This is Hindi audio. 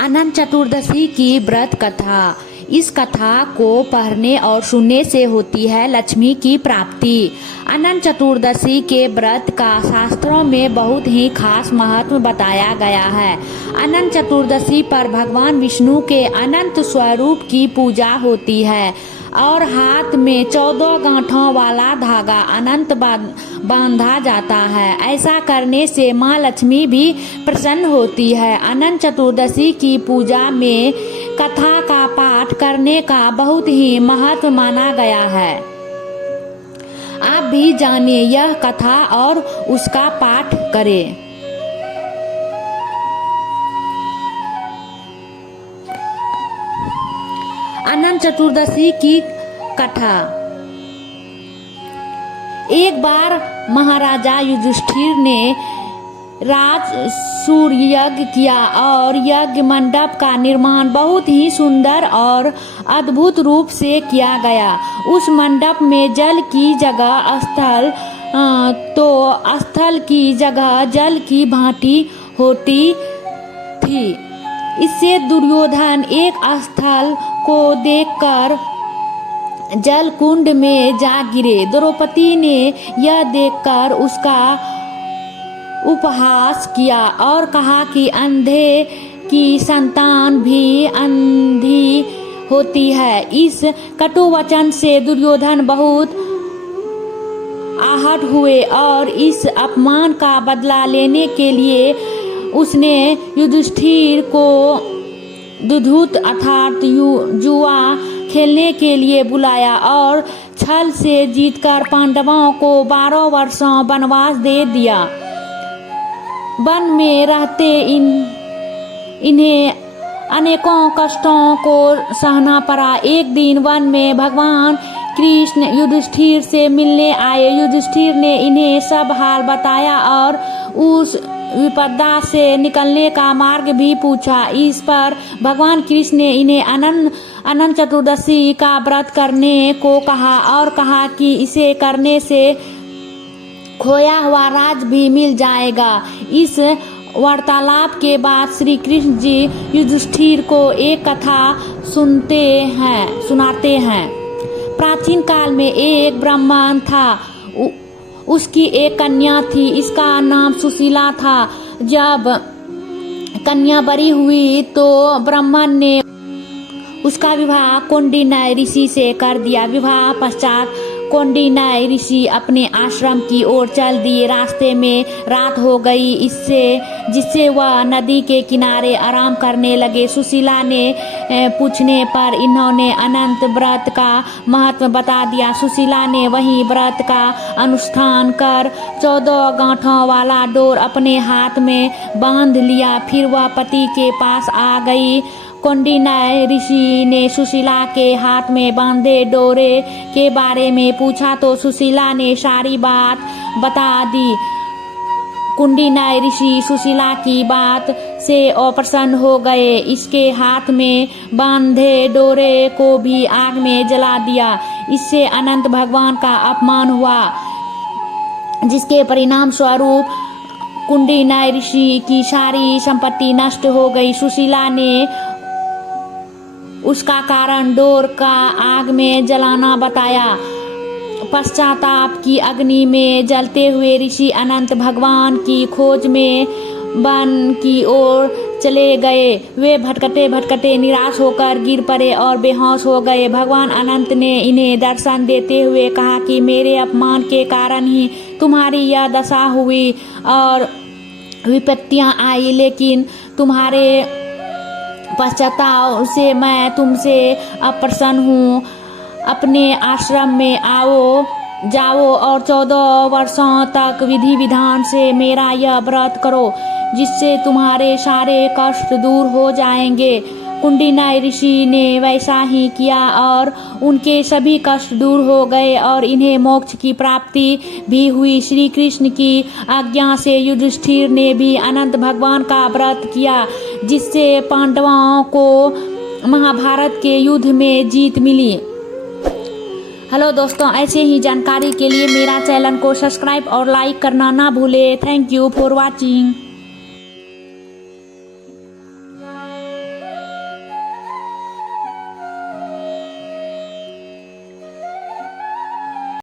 अनंत चतुर्दशी की व्रत कथा। इस कथा को पढ़ने और सुनने से होती है लक्ष्मी की प्राप्ति। अनंत चतुर्दशी के व्रत का शास्त्रों में बहुत ही खास महत्व बताया गया है। अनंत चतुर्दशी पर भगवान विष्णु के अनंत स्वरूप की पूजा होती है और हाथ में 14 गांठों वाला धागा अनंत बांधा जाता है। ऐसा करने से माँ लक्ष्मी भी प्रसन्न होती है। अनंत चतुर्दशी की पूजा में कथा का पाठ करने का बहुत ही महत्व माना गया है। आप भी जानिए यह कथा और उसका पाठ करें। अनंत चतुर्दशी की कथा। एक बार महाराजा युधिष्ठिर ने सूर्य यज्ञ किया और यज्ञ मंडप का निर्माण बहुत ही सुंदर और अद्भुत रूप से किया गया। उस मंडप में जल की जगह स्थल की जगह जल की भांति होती थी। इससे दुर्योधन एक स्थल को देखकर जल कुंड में जा गिरे। द्रौपदी ने यह देखकर उसका उपहास किया और कहा कि अंधे की संतान भी अंधी होती है। इस कटु वचन से दुर्योधन बहुत आहत हुए और इस अपमान का बदला लेने के लिए उसने युधिष्ठिर को दुधूत अर्थात जुआ खेलने के लिए बुलाया और छल से जीतकर पांडवों को 12 वर्षों वनवास दे दिया। वन में रहते इन्हें अनेकों कष्टों को सहना पड़ा। एक दिन वन में भगवान कृष्ण युधिष्ठिर से मिलने आए। युधिष्ठिर ने इन्हें सब हाल बताया और उस विपदा से निकलने का मार्ग भी पूछा। इस पर भगवान कृष्ण ने इन्हें अनंत चतुर्दशी का व्रत करने को कहा और कहा कि इसे करने से खोया हुआ राज भी मिल जाएगा। इस वार्तालाप के बाद श्री कृष्ण जी युधिष्ठिर को एक कथा सुनाते हैं। प्राचीन काल में एक ब्राह्मण था। उसकी एक कन्या थी। इसका नाम सुशीला था। जब कन्या बड़ी हुई तो ब्राह्मण ने उसका विवाह कौंडिन्य ऋषि से कर दिया। विवाह पश्चात कौंडिन्य ऋषि अपने आश्रम की ओर चल दिए। रास्ते में रात हो गई जिससे वह नदी के किनारे आराम करने लगे। सुशीला ने पूछने पर इन्होंने अनंत व्रत का महत्व बता दिया। सुशीला ने वही व्रत का अनुष्ठान कर 14 गांठों वाला डोर अपने हाथ में बांध लिया। फिर वह पति के पास आ गई। कौंडिन्य ऋषि ने सुशीला के हाथ में बांधे डोरे के बारे में पूछा तो सुशीला ने सारी बात बता दी। कौंडिन्य ऋषि सुशीला की बात से अप्रसन्न हो गए। इसके हाथ में बांधे डोरे को भी आग में जला दिया। इससे अनंत भगवान का अपमान हुआ, जिसके परिणाम स्वरूप कौंडिन्य ऋषि की सारी संपत्ति नष्ट हो गई। सुशीला ने उसका कारण डोर का आग में जलाना बताया। पश्चाताप की अग्नि में जलते हुए ऋषि अनंत भगवान की खोज में वन की ओर चले गए। वे भटकते भटकते निराश होकर गिर पड़े और बेहोश हो गए। भगवान अनंत ने इन्हें दर्शन देते हुए कहा कि मेरे अपमान के कारण ही तुम्हारी यह दशा हुई और विपत्तियां आई, लेकिन तुम्हारे पश्चाताप से मैं तुमसे अप्रसन्न हूँ। अपने आश्रम में जाओ और 14 वर्षों तक विधि विधान से मेरा यह व्रत करो, जिससे तुम्हारे सारे कष्ट दूर हो जाएंगे। कौंडिन्य ऋषि ने वैसा ही किया और उनके सभी कष्ट दूर हो गए और इन्हें मोक्ष की प्राप्ति भी हुई। श्री कृष्ण की आज्ञा से युधिष्ठिर ने भी अनंत भगवान का व्रत किया, जिससे पांडवों को महाभारत के युद्ध में जीत मिली। हेलो दोस्तों, ऐसे ही जानकारी के लिए मेरा चैनल को सब्सक्राइब और लाइक करना ना भूले। Thank you for watching.